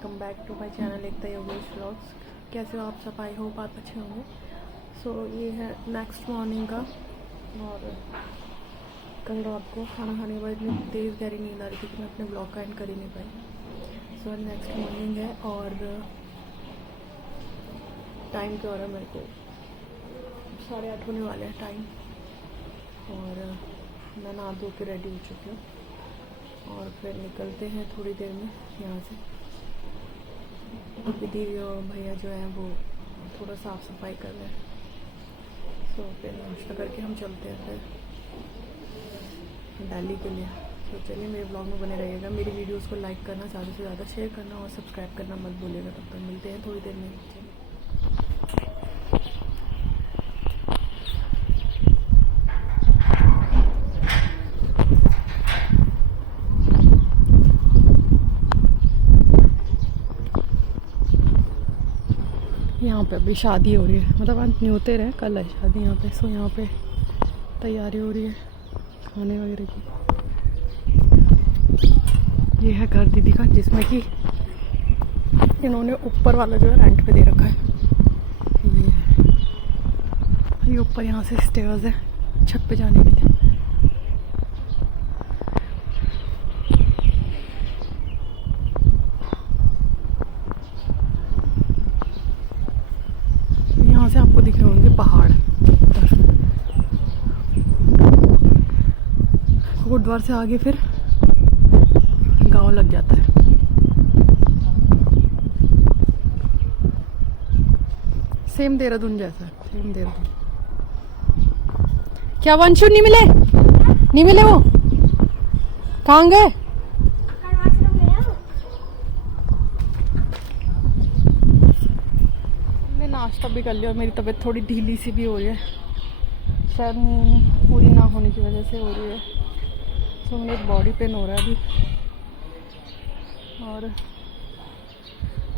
Welcome back to my channel Ekta Yogesh vlogs. कैसे हो आप सब? आई होप आप अच्छे होंगे। सो ये है नेक्स्ट मॉर्निंग का, और कल रात को खाना खाने के बाद इतनी तेज़ गहरी नींद आ रही थी कि मैं अपने ब्लॉग का एंड कर ही नहीं पाई। सो नेक्स्ट मॉर्निंग है और टाइम क्या हो रहा है मेरे को 8:30 होने वाले हैं टाइम, और मैं नहा धो के रेडी हो चुकी हूँ और फिर निकलते हैं थोड़ी देर में यहाँ से। अभी दीदी और भैया जो हैं वो थोड़ा साफ़ सफाई कर रहे हैं। सो फिर नाश्ता करके हम चलते हैं फिर दिल्ली के लिए। तो चलिए मेरे ब्लॉग में बने रहिएगा। मेरी वीडियोस को लाइक करना, ज़्यादा से ज़्यादा शेयर करना और सब्सक्राइब करना मत भूलिएगा। तब तक मिलते हैं थोड़ी देर में। यहाँ पे अभी शादी हो रही है, मतलब आज न्योते रहे, कल है शादी यहाँ पे। सो यहाँ पे तैयारी हो रही है खाने वगैरह की। ये है घर दीदी का, जिसमें कि इन्होंने ऊपर वाला जो है रेंट पे दे रखा है। ये ऊपर यहाँ से स्टेयर्स है छत पे जाने के लिए। यहाँ से आपको दिख रहे होंगे पहाड़। गुरुद्वार से आगे फिर गांव लग जाता है। सेम देहरादून जैसा है, सेम देहरादून। क्या वंशु नहीं मिले? नहीं मिले वो? कहाँ गए? नाश्ता भी कर लिया और मेरी तबीयत थोड़ी ढीली सी भी हो रही है, शायद नींद पूरी ना होने की वजह से हो रही है। तो मेरे बॉडी पेन हो रहा है अभी, और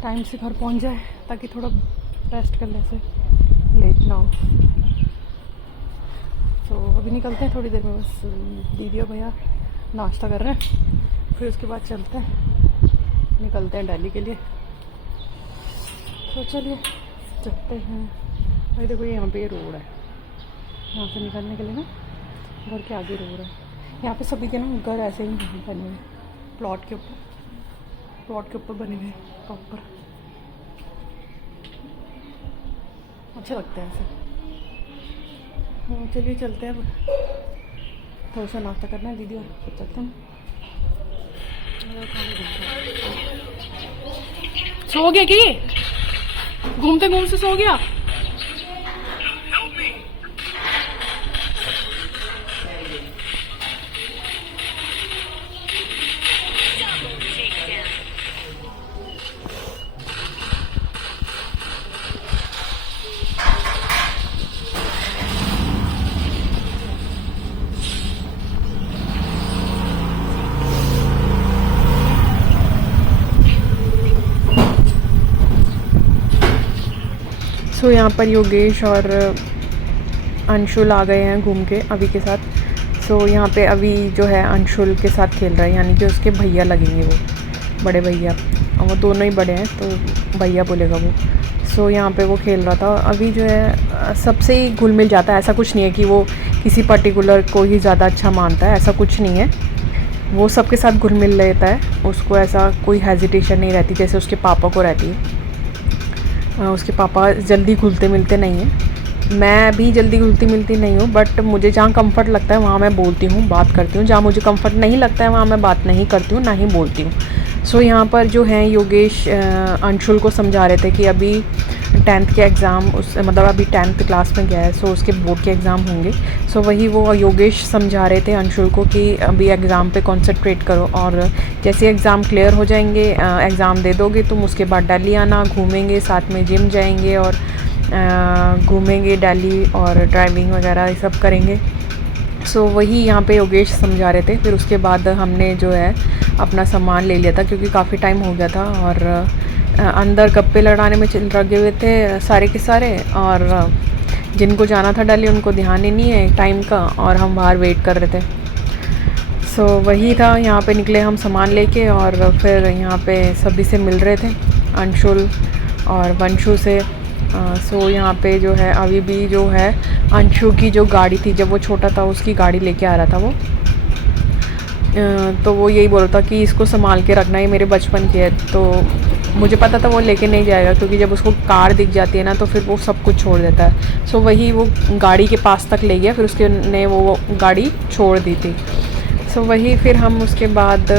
टाइम से घर पहुंच जाए ताकि थोड़ा रेस्ट करने से लेट ना हो। तो अभी निकलते हैं थोड़ी देर में, बस दीदी और भैया नाश्ता कर रहे हैं, फिर उसके बाद चलते हैं, निकलते हैं दिल्ली के लिए। तो चलिए चलते हैं। अरे देखो ये यहाँ पे रोड है, यहाँ से निकलने के लिए ना घर के आगे रोड है। यहाँ पे सभी के ना घर ऐसे ही बने हुए, प्लॉट के ऊपर बने हुए प्रॉपर, अच्छे लगते हैं ऐसे। हाँ चलिए चलते हैं, थोड़ा सा नाश्ता करना है दीदी और फिर चलते हैं। सो गया कि घूमते घूमते सो गया? सो यहाँ पर योगेश और अंशुल आ गए हैं घूम के अभी के साथ। सो यहाँ पे अभी जो है अंशुल के साथ खेल रहा है, यानी कि उसके भैया लगेंगे, वो बड़े भैया, और वो दोनों ही बड़े हैं तो भैया बोलेगा वो। सो यहाँ पे वो खेल रहा था। अभी जो है सबसे ही घुल मिल जाता है, ऐसा कुछ नहीं है कि वो किसी पर्टिकुलर को ही ज़्यादा अच्छा मानता है, ऐसा कुछ नहीं है। वो सबके साथ घुल मिल लेता है, उसको ऐसा कोई हेजिटेशन नहीं रहती जैसे उसके पापा को रहती है। उसके पापा जल्दी घुलते मिलते नहीं हैं, मैं भी जल्दी घुलती मिलती नहीं हूँ, बट मुझे जहाँ कंफर्ट लगता है वहाँ मैं बोलती हूँ, बात करती हूँ। जहाँ मुझे कंफर्ट नहीं लगता है वहाँ मैं बात नहीं करती हूँ, ना ही बोलती हूँ। सो यहाँ पर जो है योगेश अंशुल को समझा रहे थे कि अभी 10th के एग्ज़ाम, उस मतलब अभी 10th क्लास में गया है, सो उसके बोर्ड के एग्ज़ाम होंगे। सो वही वो योगेश समझा रहे थे अंशुल को कि अभी एग्ज़ाम पे कॉन्सेंट्रेट करो, और जैसे एग्ज़ाम क्लियर हो जाएंगे, एग्ज़ाम दे दोगे तुम, उसके बाद दिल्ली आना, घूमेंगे साथ में, जिम जाएंगे और घूमेंगे दिल्ली और ड्राइविंग वगैरह ये सब करेंगे। सो वही यहाँ पे योगेश समझा रहे थे। फिर उसके बाद हमने जो है अपना सामान ले लिया था, क्योंकि काफ़ी टाइम हो गया था और अंदर गप्पे लड़ाने में लगे हुए थे सारे के सारे, और जिनको जाना था दिल्ली उनको ध्यान ही नहीं है टाइम का, और हम बाहर वेट कर रहे थे। सो वही था, यहाँ पे निकले हम सामान लेके और फिर यहाँ पे सभी से मिल रहे थे, अंशुल और वंशु से। सो यहाँ पे जो है अभी भी जो है अंशु की जो गाड़ी थी, जब वो छोटा था उसकी गाड़ी लेके आ रहा था वो। तो वो यही बोल रहा था कि इसको संभाल के रखना, ये मेरे बचपन की है। तो मुझे पता था वो लेके नहीं जाएगा, क्योंकि जब उसको कार दिख जाती है ना तो फिर वो सब कुछ छोड़ देता है। सो वही वो गाड़ी के पास तक ले गया, फिर उसके ने वो गाड़ी छोड़ दी थी। सो वही फिर हम उसके बाद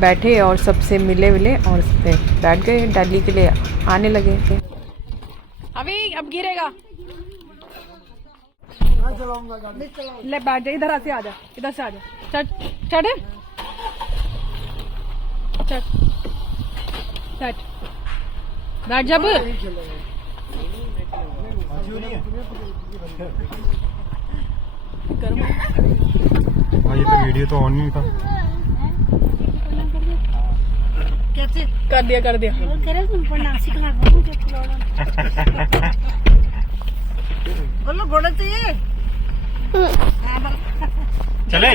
बैठे और सबसे मिले विले और बैठ गए, दिल्ली के लिए आने लगे थे। अभी अब गिरेगा, ले बैठ जा, इधर से आ जा, इधर से आ जा, चढ़ चढ़ चढ़ बैठ जा। ये तो वीडियो तो ऑन नहीं था। कर दिया चले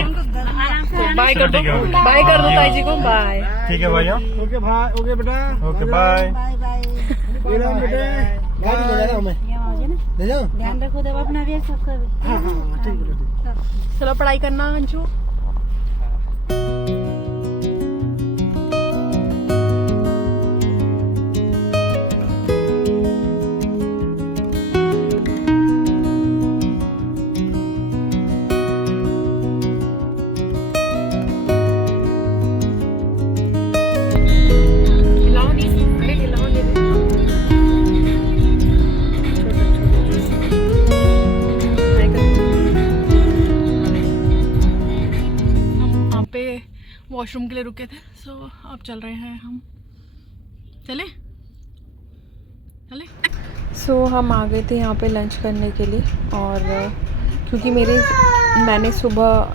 बाय कर दो, बाय कर दो ताई जी को, बाय। ठीक है भैया, ओके भाई, ओके बेटा, ओके बाय। ध्यान रखो, दवा अपना भी सब कर। हाँ हाँ ठीक है। चलो पढ़ाई करना अंशु। वॉशरूम के लिए रुके थे। सो अब चल रहे हैं हम, चले। सो हम आ गए थे यहाँ पे लंच करने के लिए, और क्योंकि मैंने सुबह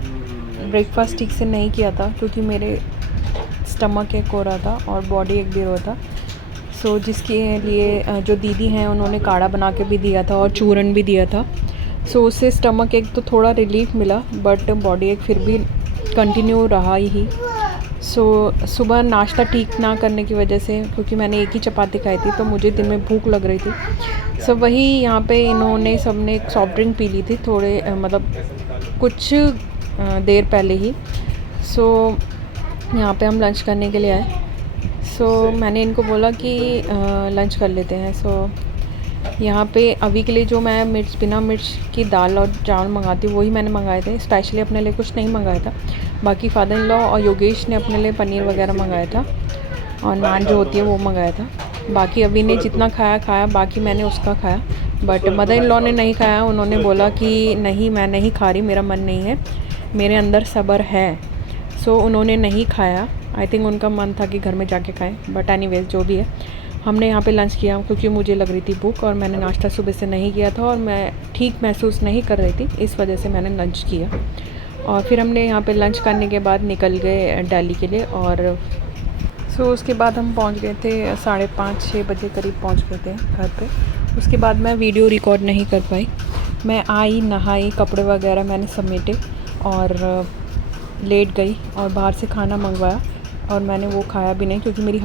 ब्रेकफास्ट ठीक से नहीं किया था, क्योंकि मेरे स्टमक एक हो रहा था और बॉडी एक भी हो रहा था। सो जिसके लिए जो दीदी हैं उन्होंने काढ़ा बना के भी दिया था और चूरन भी दिया था। सो उससे स्टमक एक तो थोड़ा रिलीफ मिला, बट बॉडी एक फिर भी कंटिन्यू रहा ही। सो सुबह नाश्ता ठीक ना करने की वजह से, क्योंकि मैंने एक ही चपाती खाई थी तो मुझे दिन में भूख लग रही थी। सब वही यहाँ पे इन्होंने सबने एक सॉफ्ट ड्रिंक पी ली थी थोड़े मतलब कुछ देर पहले ही। सो यहाँ पे हम लंच करने के लिए आए। सो मैंने इनको बोला कि लंच कर लेते हैं। सो यहाँ पे अभी के लिए जो मैं बिना मिर्च की दाल और चावल मंगाती हूँ वही मैंने मंगाए थे। स्पेशली अपने लिए कुछ नहीं मंगाया था। बाकी फादर इन लॉ और योगेश ने अपने लिए पनीर वगैरह मंगाया था और नान जो होती है वो मंगाया था। बाकी अभी ने जितना खाया, बाकी मैंने उसका खाया। बट मदर इन लॉ ने नहीं खाया, उन्होंने बोला कि नहीं मैं नहीं खा रही, मेरा मन नहीं है, मेरे अंदर सब्र है। सो उन्होंने नहीं खाया। आई थिंक उनका मन था कि घर में जाके खाएं। बट एनीवेज जो भी है, हमने यहाँ पे लंच किया क्योंकि मुझे लग रही थी भूख और मैंने नाश्ता सुबह से नहीं किया था और मैं ठीक महसूस नहीं कर रही थी, इस वजह से मैंने लंच किया। और फिर हमने यहाँ पे लंच करने के बाद निकल गए दिल्ली के लिए। और सो उसके बाद हम पहुँच गए थे 5:30-6 बजे करीब पहुँच गए थे घर पे। उसके बाद मैं वीडियो रिकॉर्ड नहीं कर पाई। मैं आई, नहाई, कपड़े वगैरह मैंने समेटे और लेट गई और बाहर से खाना मंगवाया और मैंने वो खाया भी नहीं, क्योंकि मेरी